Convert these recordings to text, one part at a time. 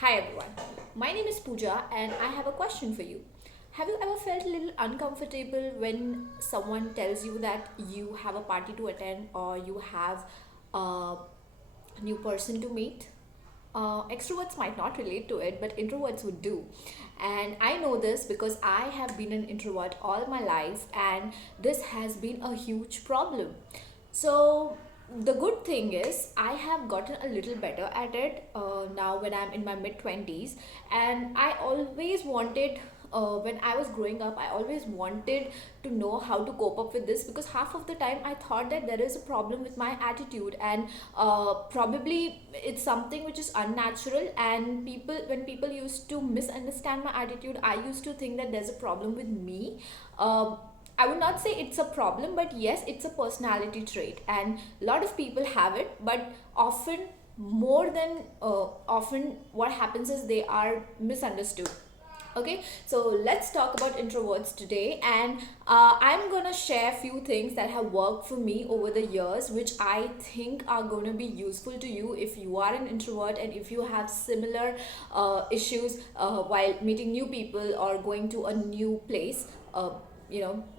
Hi everyone, my name is Pooja and I have a question for you. Have you ever felt a little uncomfortable when someone tells you that you have a party to attend or you have a new person to meet? Extroverts might not relate to it, but introverts would do. And I know this because I have been an introvert all my life, and this has been a huge problem. So, the good thing is, I have gotten a little better at it now when I'm in my mid 20s, and I always wanted. When I was growing up, I always wanted to know how to cope up with this because half of the time I thought that there is a problem with my attitude, and probably it's something which is unnatural. And when people used to misunderstand my attitude, I used to think that there's a problem with me. I would not say it's a problem, but yes, it's a personality trait, and a lot of people have it. But often, more than often, what happens is they are misunderstood. Okay, so let's talk about introverts today, and I'm gonna share a few things that have worked for me over the years, which I think are gonna be useful to you if you are an introvert and if you have similar issues while meeting new people or going to a new place.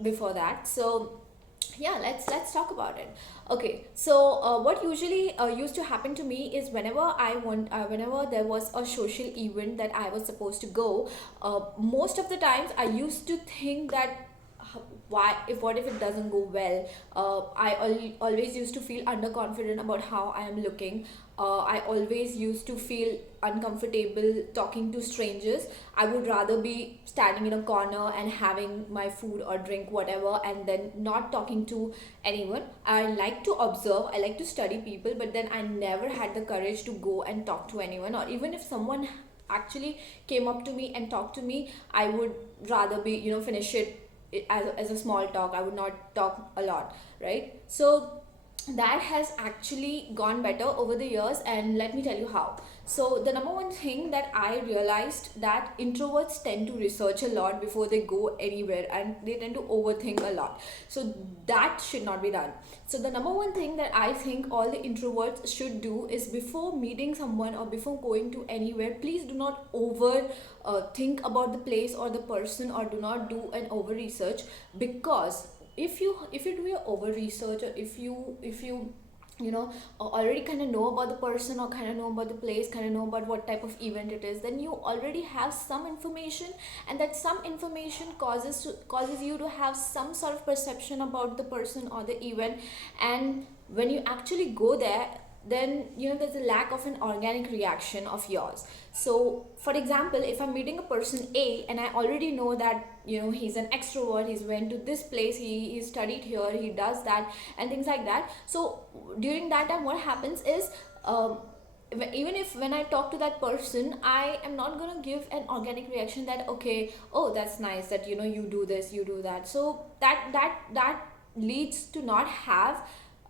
Before that, so yeah, let's talk about it. Okay, so what usually used to happen to me is whenever there was a social event that I was supposed to go, most of the times I used to think that why if what if it doesn't go well. Always used to feel underconfident about how I am looking. I always used to feel uncomfortable talking to strangers. I would rather be standing in a corner and having my food or drink whatever and then not talking to anyone. I like to observe, I like to study people, but then I never had the courage to go and talk to anyone. Or even if someone actually came up to me and talked to me, I would rather be, finish it as a small talk. I would not talk a lot, right? So that has actually gone better over the years, and let me tell you how. So the number one thing that I realized, that introverts tend to research a lot before they go anywhere, and they tend to overthink a lot. So that should not be done. So the number one thing that I think all the introverts should do is, before meeting someone or before going to anywhere, please do not over think about the place or the person, or do not do an over research. Because if you do your over research, or if you already kind of know about the person, or kind of know about the place, kind of know about what type of event it is, then you already have some information, and that some information causes you to have some sort of perception about the person or the event. And when you actually go there, then there's a lack of an organic reaction of yours. So for example, if I'm meeting a person A and I already know that he's an extrovert, he's went to this place, he studied here, he does that, and things like that. So during that time, what happens is, even if when I talk to that person, I am not going to give an organic reaction that, okay, oh, that's nice that you do this, you do that. So that leads to not have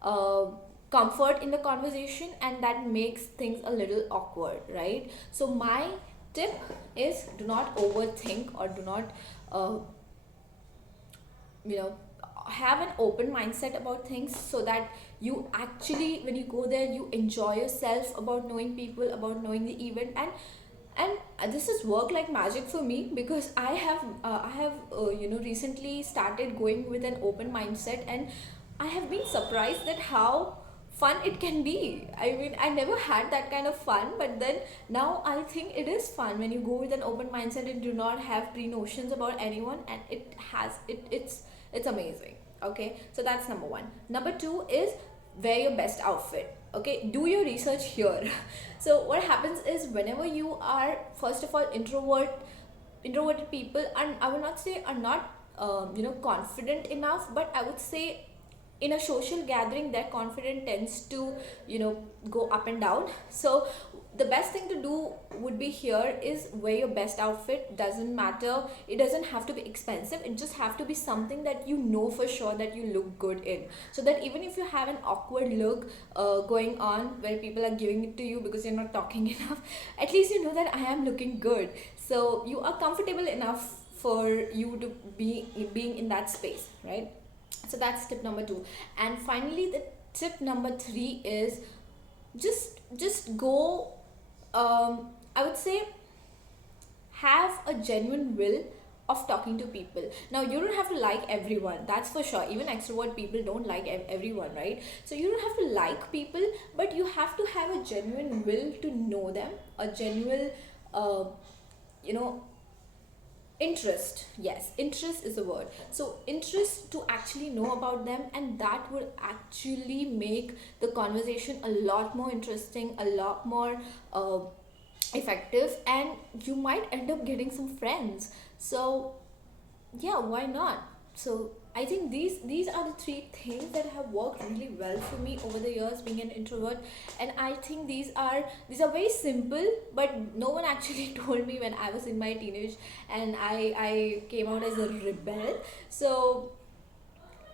uh, comfort in the conversation, and that makes things a little awkward, right? So my tip is, do not overthink, or do not uh, you know have an open mindset about things, so that you actually, when you go there, you enjoy yourself about knowing people, about knowing the event. And this has worked like magic for me, because I have recently started going with an open mindset, and I have been surprised that how fun it can be. I mean, I never had that kind of fun, but then now I think it is fun when you go with an open mindset and do not have pre-notions about anyone, and it's amazing. Okay, so that's number one. Number two is, wear your best outfit. Okay, do your research here. So what happens is, whenever you are, first of all, introverted people, and I will not say are not confident enough, but I would say in a social gathering, their confidence tends to go up and down. So the best thing to do would be, here is, wear your best outfit. Doesn't matter, it doesn't have to be expensive, it just have to be something that you know for sure that you look good in, so that even if you have an awkward look going on, where people are giving it to you because you're not talking enough, at least you know that I am looking good, so you are comfortable enough for you to be being in that space, right? So that's tip number two. And finally, the tip number three is, just go, I would say have a genuine will of talking to people. Now, you don't have to like everyone, that's for sure. Even extrovert people don't like everyone, right? So you don't have to like people, but you have to have a genuine will to know them, a genuine uh, you know interest. Yes, interest is the word. So interest to actually know about them, and that would actually make the conversation a lot more interesting, a lot more effective, and you might end up getting some friends. So yeah, why not? So I think these are the three things that have worked really well for me over the years being an introvert. And I think these are very simple, but no one actually told me when I was in my teenage and I came out as a rebel. So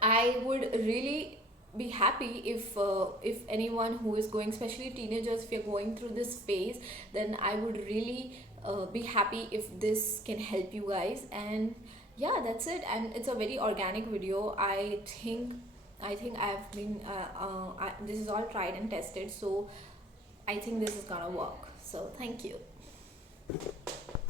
I would really be happy if anyone who is going, especially teenagers, if you're going through this phase, then I would really be happy if this can help you guys. And yeah, that's it. And it's a very organic video. I think I've been this is all tried and tested, so I think this is gonna work. So thank you.